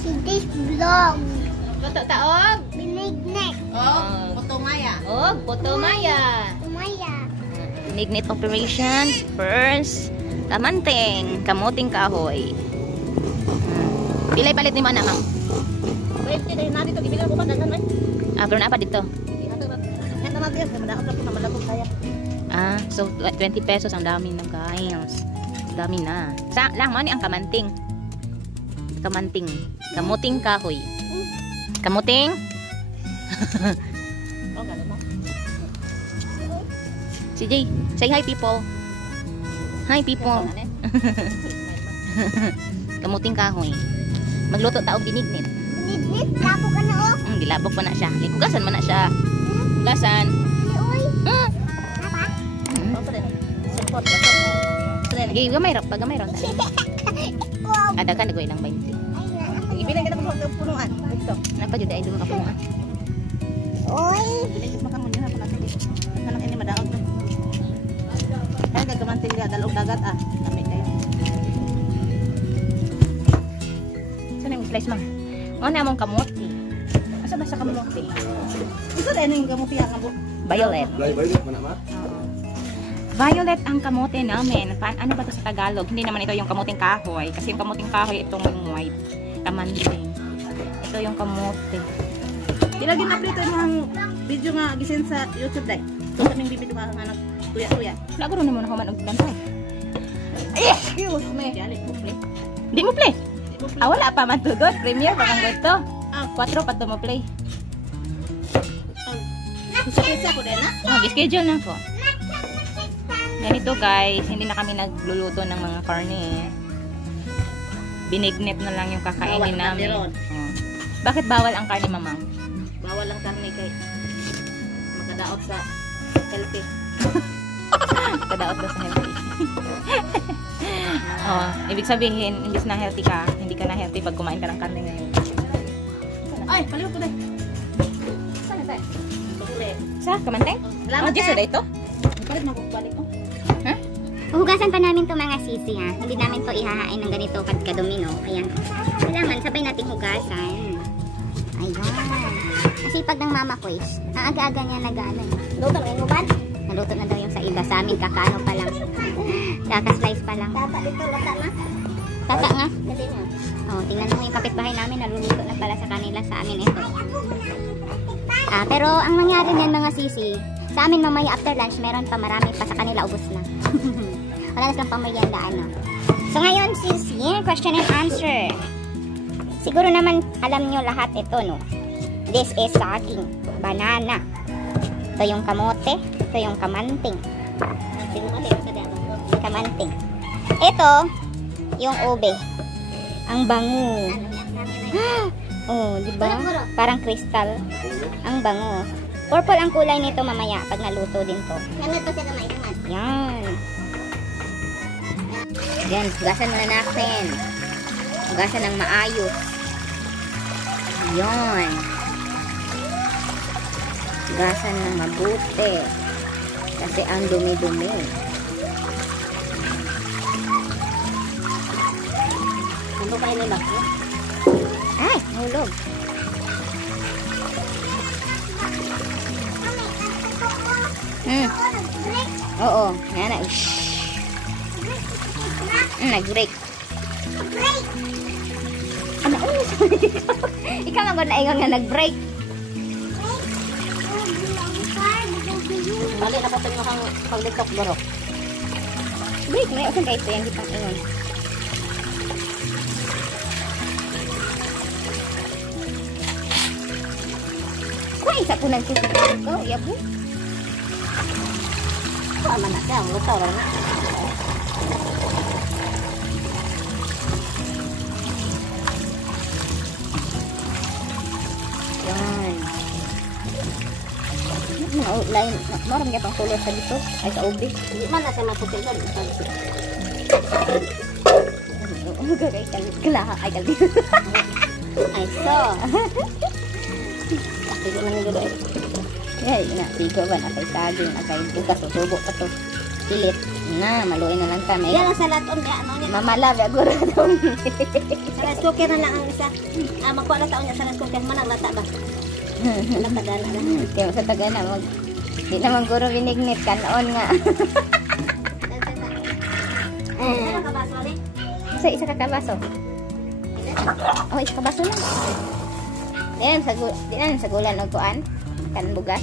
Si this vlog. Luto taog. Binignet. Puto maya. Puto maya. Maya. Binignit operation. First, kamanting, kamuting kahoy. Pilay palit ni mo na, ma'am. Wait, dito na dito gibilang ko pa dagan man. Pero na pa dito. Ito na dito, madakot na malabog kaya. So 20 pesos ang dami ng guys. Dami na. Sa lang mo ni ang kamanting. Kamanting, kamuting kahoy. Kamuting. Si Jay, say hi people. Hi people. Kamuting kahoy. Magluto ta og binignit. Binignet. Labog ka na oh. Gilabog pa na siya. Hugasan man na siya. Hugasan. Uy. Support ka. Sige, gamay ra pa, gamay ra. Wow. Ada kan nagoy lang 20. Gibilang kita mo punuan. Dito. Napa jud ay duha ka punuan. Uy. Gibilang mo kamo niya pala dito. Anak ini madaog. Kaya gagamantin dia dalog dagat Kami kayo. Saan yung slice mang? Ano na among kamote? Asa ba sa kamote? Ito na yung kamuti ang abo. Violet. Violet mana ma? Violet ang kamote namin. Ano ba ito sa Tagalog? Hindi naman ito yung kamuting kahoy. Kasi yung kamuting kahoy, itong yung white. Kamanting. Ito yung kamote. Dilagi na prito yung video nga gisin sa YouTube dai. Ito kaming bibito ka nga nagtuya-tuya. Laguro naman ako man og bantay. Excuse me. Dialit mo play. Di mo play? Wala pa man tudod. Premiere pa kang gusto. 4 pa to mo play. Isa ko din Schedule na ko. Ganito guys, hindi na kami nagluluto ng mga karne. Binignit na lang yung kakainin namin. Bakit bawal ang karne, mamang? Bawal lang karne kay magkadaot sa healthy. Kadaot daw sa healthy. Ibig sabihin, imbis na healthy ka, hindi ka na healthy pag kumain ka ng karne ngayon. Ay, paliw ko dai. Sana tayo. Sa kamanteng? Just na ito? Palit mo balik mo. Hugasan pa namin to mga sisi ha. Hindi namin to ihahain ng ganito kadumi no. Ayan. Kailangan sabay nating hugasan. Ayan. Kasi pag ng mama ko is, ang aga-aga niya nag-ano. Luto na yung uban? Naluto na daw yung sa iba. Sa amin kakano pa lang. Kaka-slice pa lang. Tata dito, lata na. Tata nga. Dali nga. Tingnan mo yung kapitbahay namin. Naluluto na pala sa kanila. Sa amin ito. Pero ang nangyari niyan mga sisi, sa amin mamaya after lunch, meron pa marami pa, sa kanila ubos na. Wala na silang pamaryandaan, no? So ngayon, sis, question and answer. Siguro naman, alam nyo lahat ito, no? This is saging, banana. Ito yung kamote, ito yung kamanting. Kamanting. Ito, yung ube. Ang bango. Diba? Parang crystal. Ang bango. Purple ang kulay nito mamaya pag naluto din to. Yan. Yan, hugasan muna natin. Hugasan ng maayos. Yan. Hugasan ng mabuti. Kasi ang dumi-dumi. Ano pa rin ba? Ay, hulog. Oo, yan na. Nag-break. Ano? Ikaw magod na ingon nga nag-break. Bali na pa sa mga pag-tiktok bro. Break na yun. Kahit ito yan, di pang ingon. Kuha isa po nagsusulit ko. Yabo. Tama na siya, luto na. Yan. Lain, marang niya pang color sa dito. Ay, sa ube. Hindi man na siya maputil doon. Ay, kalbi. Ay, so. Sige man nyo doon. Ay, na, sigo ba na kay saging, na kay bukas o tubo pa to. Pilit na, maluin na lang kami. Yan ang salat on ano niya. Mamala, gaguro daw. Sa rice cooker na lang ang isa. Magkuha na taon niya sa rice cooker. Manang lata ba? Lata gana na. Tiyo sa tagana, di naman guro binignit ka noon nga. Ano ka baso ulit? Isa kakabaso. Oh, isa kabaso lang. Di na sa gulan o kuan. Kan bugas.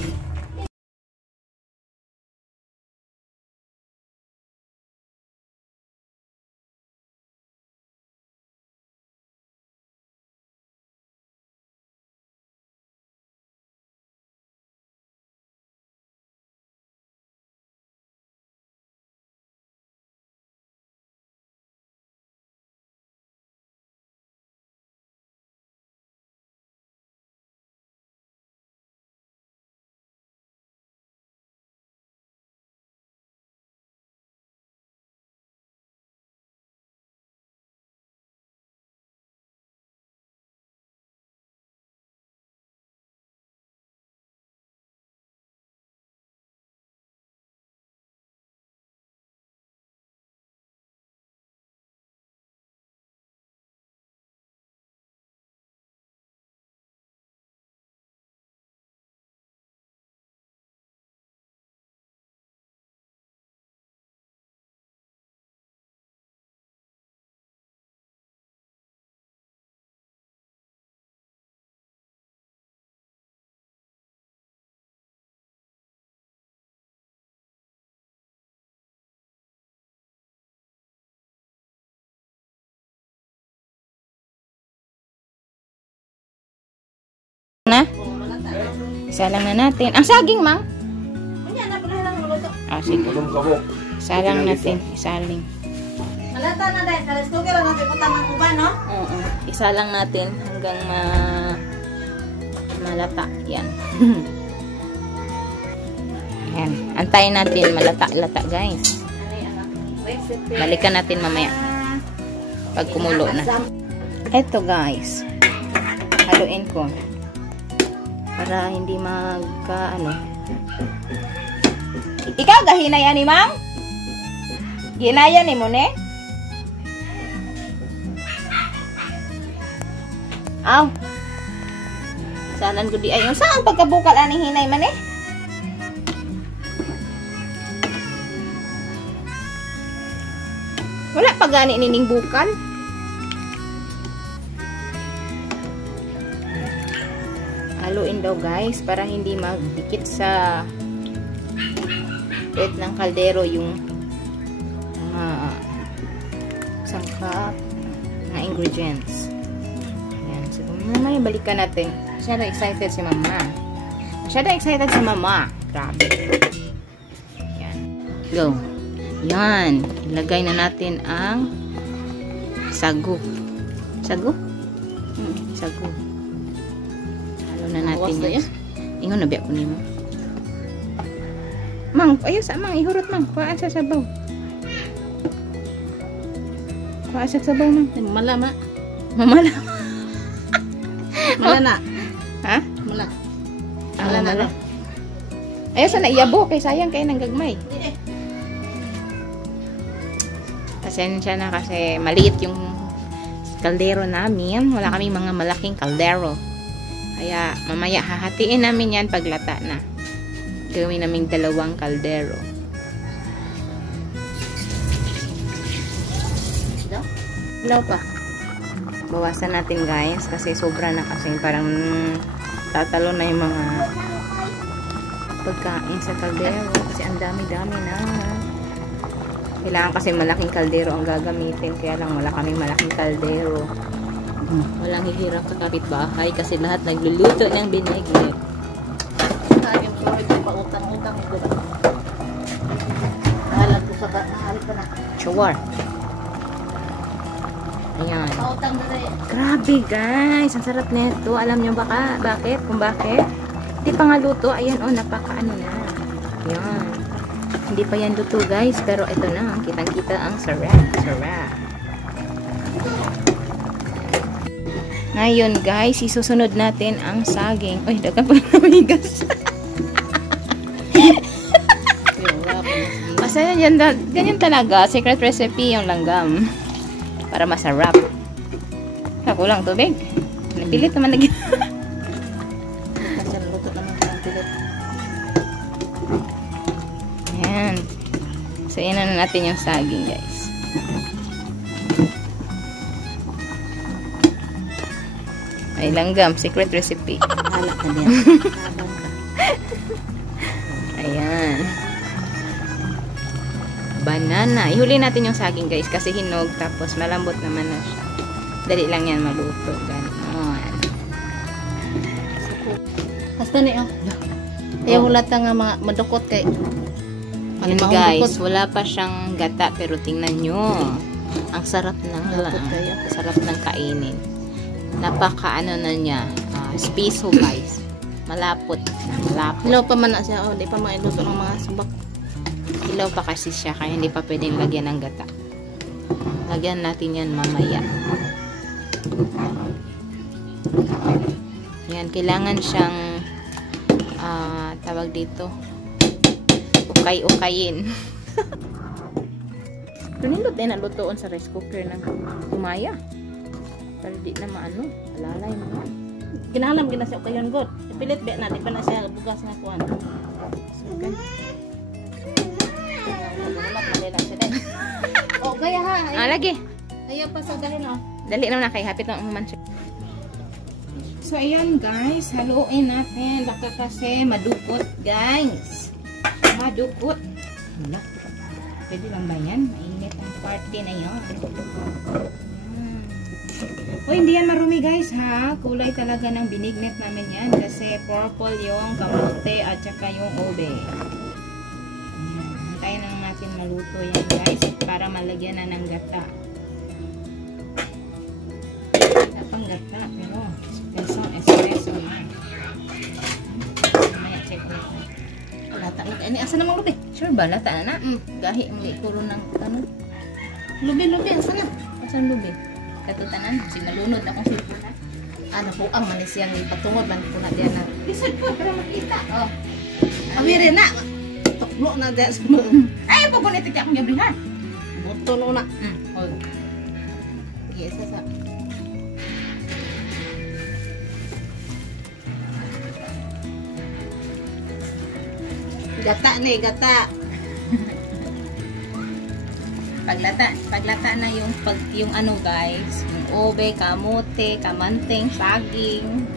Na? Isa lang na natin. Ang saging, Mang? Kanya na pala lang luto. Sige. Isa lang natin. Isaling. Malata na dahil. Sa rice cooker lang natin punta ng uban, no? Oo. Isa lang natin hanggang malata. Yan. Yan. Antayin natin malata-lata, guys. Balikan natin mamaya. Pag kumulo na. Eto, guys. Haluin ko. Para hindi magka, Ikaw, gahinaya ni Mang? Ginaya ni mo, ne? Aw. Sanan ko di ayon. Saan pagkabukal aning hinay man, eh? Wala pa gani nining bukal. Haluin daw, guys, para hindi magdikit sa puwet ng kaldero yung sangkap na ingredients. Ayan. So, mamaya balikan natin. Masyado excited si Mama. Grabe. Ayan. Go. Yan. Ilagay na natin ang sago. Sago? Sago. Na natin yan. Ingon na biya ko nimo. Mang, ayaw sa Mang, ihurot Mang. Kuhaan sa sabaw. Kuhaan sa sabaw, Mang. Malama. Mamala. Mala na. Ha? Mala. Mala. Ayaw sa naiyabo, kay sayang kayo ng gagmay. Pasensya na kasi maliit yung kaldero namin. Wala kami mga malaking kaldero. Kaya, mamaya hahatiin namin yan paglata na. Gawin namin 2 kaldero. Ilaw pa. Bawasan natin, guys, kasi sobra na kasi parang tatalo na yung mga pagkain sa kaldero. Kasi ang dami-dami na. Kailangan kasi malaking kaldero ang gagamitin. Kaya lang wala kaming malaking kaldero. Walang hihirap sa kapitbahay kasi lahat nagluluto ng binigay. Sayang, sorry ko pa utang-utang ito. Nahalag ko sa nahalag ko na. Sure. Ayan. Pautang na rin. Grabe, guys. Ang sarap nito. Alam nyo baka? Bakit? Kung bakit? Hindi pa nga luto. Ayan, napakaano na. Ayan. Hindi pa yan luto, guys. Pero ito na. Kitang-kita ang sarap. Ngayon, guys, isusunod natin ang saging. Uy, dagan pa na migas. guys, ayan, ganyan talaga. Secret recipe yung langgam. Para masarap. Kulang tubig. Napilit naman lagi. Kasi luto naman ang pilit. Ayan. So, yan na natin yung saging, guys. Ay, langgam. Secret recipe. Hala ka din. Ayan. Banana. Ihuli natin yung saging, guys, kasi hinog. Tapos, malambot naman na siya. Dali lang yan maluto. Ganon. Basta na yun. Ayaw wala nga mga madukot kay. Yun, guys, wala pa siyang gata, pero tingnan nyo. Ang sarap ng sarap ng kainin. Napaka ano na niya. Speso, guys. Malapot. Malapot. Ilaw pa man na siya. Di pa mailuto ng mga subak. Ilaw pa kasi siya, kaya hindi pa pwedeng lagyan ng gata. Lagyan natin yan mamaya. Yan, kailangan siyang tawag dito, ukay-ukayin. Tunilot din ang lutoon sa rice cooker ng kumaya. Pero di na maano, alalay na yan. Ginahalam gina siya ukayon god. Ipilit ba na, di pa na siya bugas na kuwan. So, ganyan. O, gaya ha. Lagi. Ayaw pa sa dalhin o. Dali naman na kay hapit ng mansya. So, ayan guys. Haluin natin. Baka kasi madukot, guys. Madukot. Hala. Pwede lang ba yan? Mainit ang party na yan. O, hindi yan marumi, guys, ha? Kulay talaga ng binignet namin yan. Kasi purple yung kamote at saka yung ube. Ayan. Hintayin lang natin maluto yan, guys. Para malagyan na ng gata. Pang gata, pero espresso na. Mamaya check ko. Lata na. Ini asa namang lubi? Sure ba? Lata na na? Gahi, hindi puro ng ano. Lubi, asa na? Asan lubi? Katutanan, si malunod na kung sipon na. Ano po ang manisiyang patungod man po na diyan na. Lisod po, para makita. Oh. Amire na. Tuklo na diyan sa mga. Ay, pagpunitik akong gabrihan. Buto no na. Oh. Yes, sa. Gata ni, gata. Paglata na yung ano, guys, yung ube, kamote, kamanting, saging,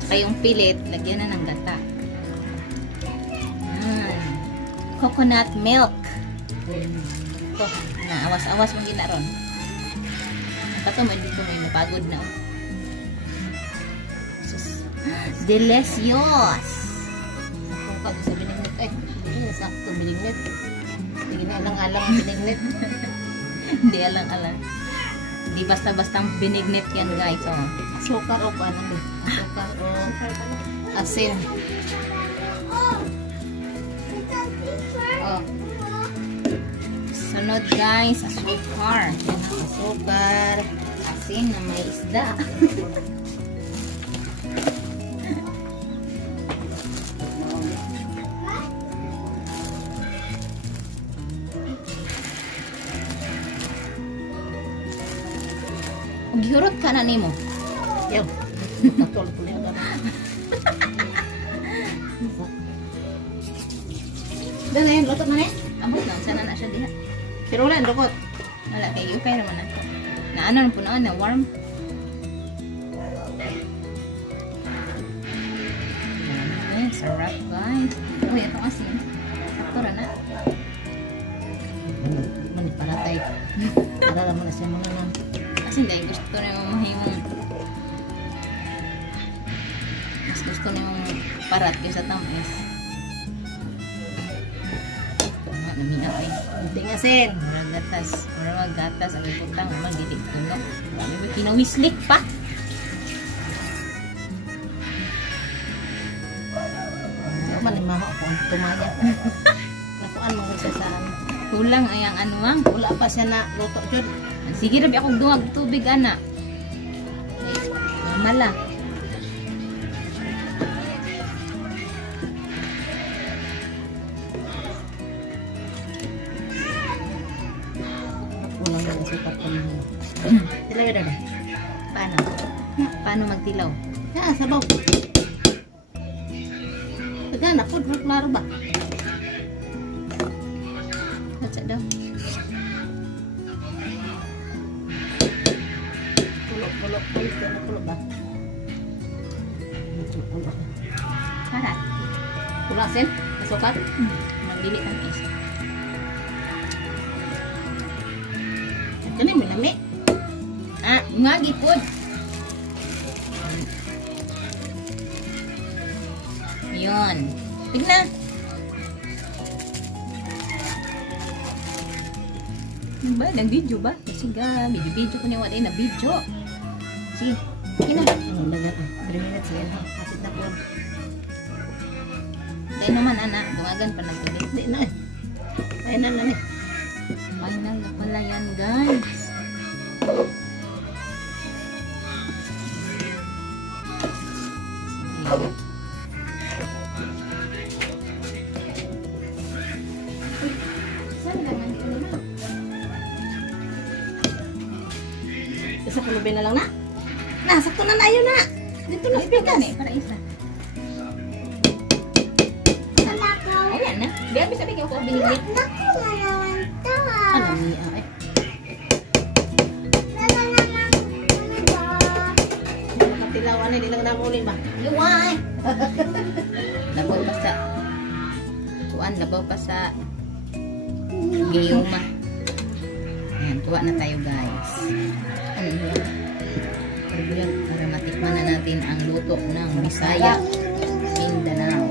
saka yung pilit, lagyan na ng gata. Coconut milk. Na awas-awas mong kita ron. Kato mo dito may mapagod na. Delicious. Sakto ka sa binignet. Sakto binignet. Hindi na alang-alang ang binignet. Hindi alang-alang. Hindi basta-bastang binignet yan, guys. Oh. Asukar o ano ba? Asukar o asin. Oh. Sunod, guys, asukar. Yan ang asukar. Asin na may isda. Gihurot ka na nimo. Yaw. Natol-tuloy ka na. Dala yan, lutot na yan. Abot lang, sana na siya diha. Pero wala, dukot. Wala, kay okay naman ako. Na ano na po na warm. Ay, sarap, guys. Uy, itong asin. Sakto na. Maniparatay. Para naman na siya mga nang. Kasi dahil gusto na yung mahimong. Mas gusto na yung parat kaysa tamis. Naminaw eh. Kunting asin. Murag gatas. Ang putang, magilig tunog. May kinawislik pa. Manimaho ako ang tumaya. Nakuan mo siya sa ano. Kulang ay ang anuang. Wala pa siya na luto dyan. Sige rabi akong dungag tubig, ana. Ay, mamala. Sikat pa naman. Tilaw yun na. Paano? Paano magtilaw? Sabaw. Tagana po, klaro ba? Hatsa daw. Pulo ba? Para. Pulo sen? Kasukat? Magdili ang is. Kani mo lami. Nga gipod. Yun. Tignan. Ba, nag-video ba? Kasi ga, video ko niya wala na video. Sige, sige na. Ano lang yan? 3 minutes yan. Kapit na po. Dahil naman, anak, dumagan pa ng tubig. Hindi na eh. Ayun na lang eh. Final na pala yan, guys. Saan naman ito naman? Isa pulubi na lang na. Sakto na yun na. Dito na spikas. Para isa. Ayan na. Biar bisa bigyan ko binigyan. Alam niya eh. Tilawan eh, di lang namuli ba? Luway! Labaw pa sa kuan, labaw pa sa gayuma. Ayan, tuwa na tayo guys. Ano yun? Para matikman na natin ang luto ng Bisaya Mindanao.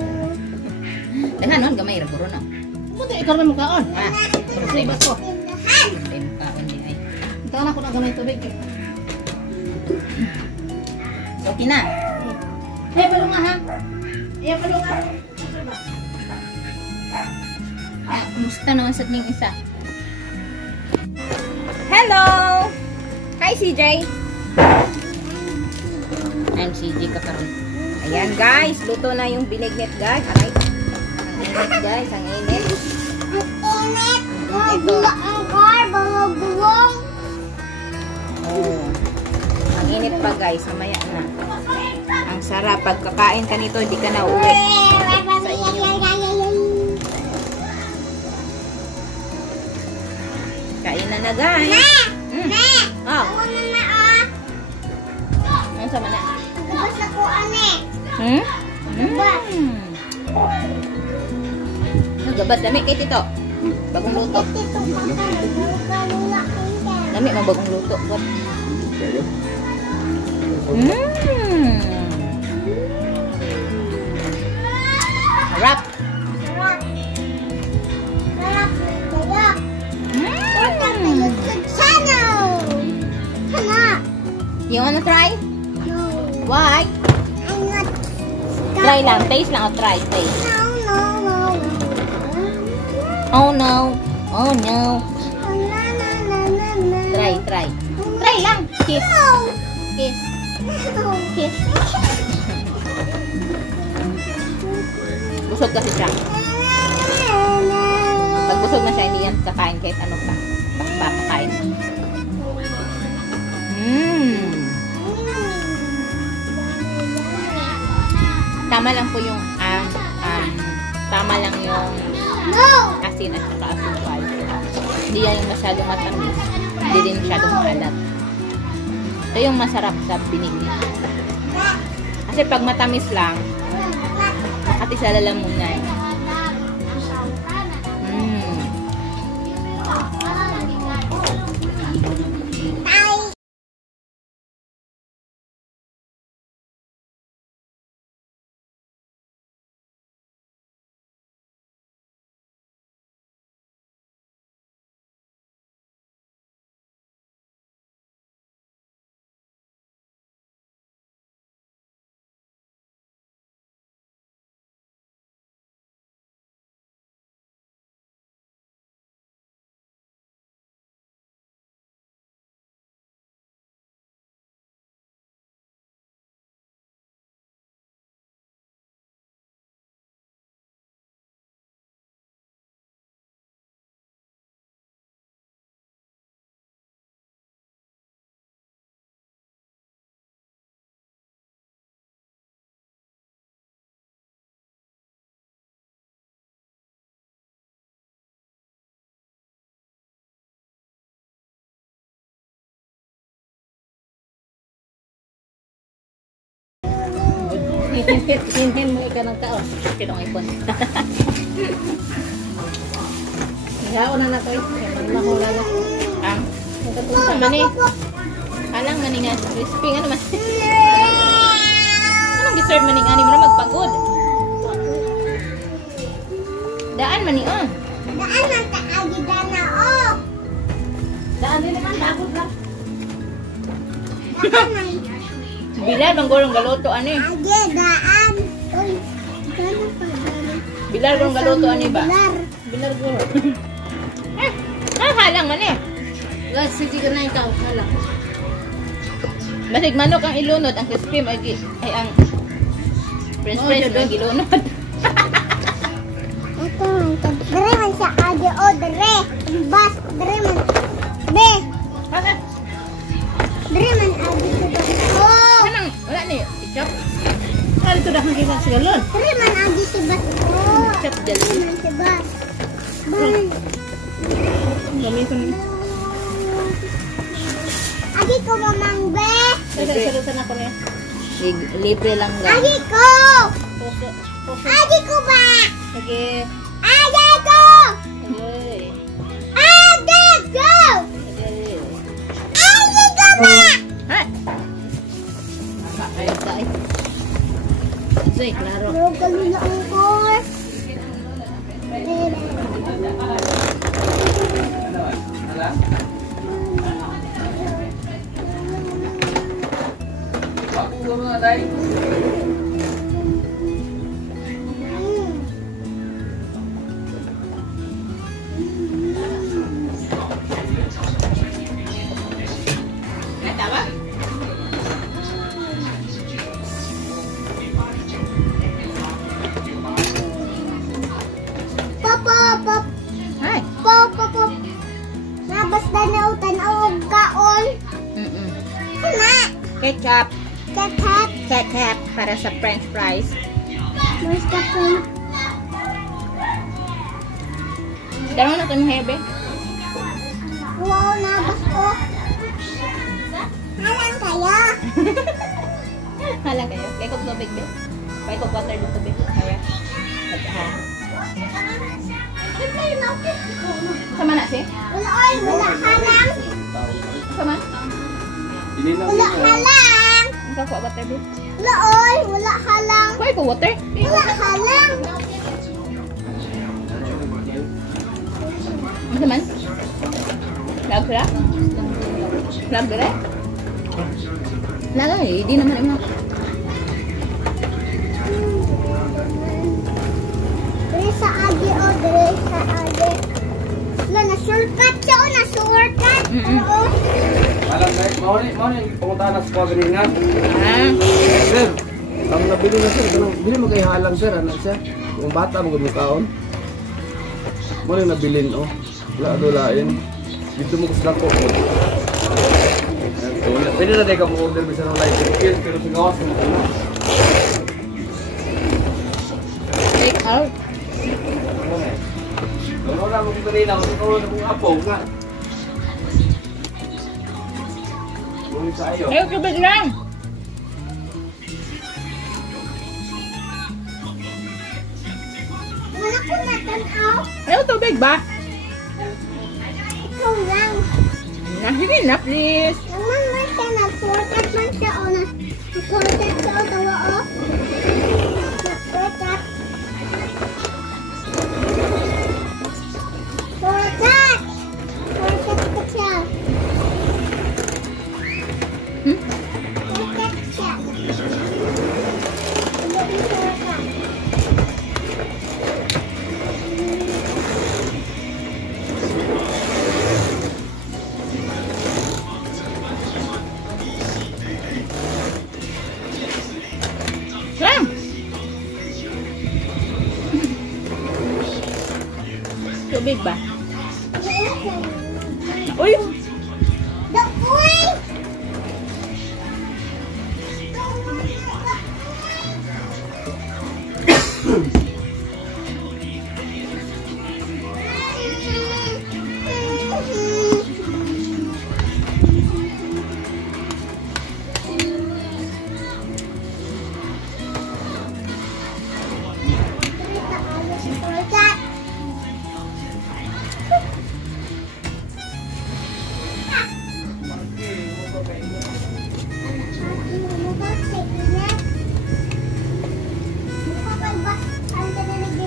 Daghan gamay ra puro no. Buti ikaw naman mukhaon. Sorry ba ko? Hindi mukhaon di ay. Ito na ko na gamay tubig. Okay na. Balunga ha. Balunga. Kumusta naman sa ating isa? Hello! Hi CJ! I'm CJ Kaparon. Ayan guys, luto na yung binignit guys. Alright. Ang init guys, ang init. Ito. Oh. Ang init pa guys, mamaya na. Ang sarap. Pagkakain ka nito, hindi ka na uwi. Sa inyo. Kain na guys. Oh. Ano sa mana? Nagabas dami kay tito. Bagong luto. Dami mang bagong luto. Harap. You wanna try? Why? Try lang. Taste lang o try. Taste. Oh no. Oh no. Try, try. Try lang. Kiss. Kiss. Kiss. Busog kasi siya. Pag busog na siya, hindi yan kakain kahit ano pa. Papakain. Tama lang po yung tama lang yung asin at saka asukal. Hindi yan yung masyadong matamis. Hindi din masyadong maalat. Ito yung masarap sa binignit. Kasi pag matamis lang, makati sa lalamunan. Hinhin mo ikaw ng tao. Kinong ipon. Ihaw na na kayo. Mahula na. Ang mani. Alang mani nga. Crispy. Ano man? Anong giserve mani nga? Hindi mo na magpagod. Daan mani oh. Daan man kaagi dana oh. Daan din naman. Dagod lang. Daan man. Bilal bang gulong galuto ani? Agi daan. Uy. Dana pa dana. Bilal gulong galuto ani ba? Bilar. Bilar ko. Halang man eh. Guys, sige ka na ikaw. Hala. Basig manok ang ilunod, ang crispy ay ang french fries ang gilunod. Ito man. Dere man siya agi o dere. Bas. Dere man. Be. Dere man agi sa bas. Oh. Anong wala ni ketchup? Ano ito na hanggang sa galon? Dere man agi sa bas. Oh. Ketchup Dere dali. man sa bas. Bas. Gamitin mo. Agi ko mamang be. Salutan ako na yan. Libre lang Agi ko. Puso. Puso. Agi ko ba? Sige. Agi ko. Sige. Agi ko. Sige. Agi ko ba? Ha? Ayos tayo. Sige, klaro. Local na ang course. Tama? Pop. Ay. Pop. Nabas na nautan ang kaon. Sana. Ketchup. Ketchup. Ketchup para sa french fries. Where's the pen? Darong na ito yung hebe. Wow, nabas ko. Halang kaya. Halang kayo. Kaya kong tubig be. Kaya kong water dito be. Kaya. Ha. Sama na si? Wala oy, wala halang. Sama? Wala halang. Ikaw ko water be. Wala oy, wala halang. Kaya ko water? Wala halang. Ano naman? Lag sila? Lag dire? Lag eh. Di naman imo. Dere sa agi o, dere sa agi. Wala, na-shortcut siya o, na-shortcut. Oo. Alam guys, mau ni pumunta na sa pagalingan. Ah. Sir, ang nabili na sir, bili mo kay halang sir, anak sir. Yung bata mo gud kaon. Mo ni nabilin oh. Wala dolain. Dito mo gusto ko. Pwede na tayo mo order bisa ng live ticket pero sa gawas mo na. Take out. Ano na mo dito rin ako sa kong apo nga. Muli sa iyo. Ayaw tubig lang. Wala ko natanaw. Ayaw tubig ba? Ikaw lang. Sige na please. Naman man siya, na-shortcut man siya o, na-shortcut siya o, tawa o. Na-shortcut. Shortcut! Shortcut ko siya. Shortcut siya. Wala yung shortcut. Lang. Tubig ba? Uy! The uy!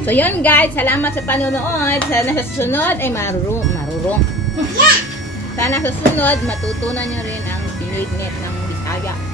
So yun guys, salamat sa panonood. Sana sa susunod ay marurong. Sana sa susunod matutunan nyo rin ang pinignet ng Bisaya.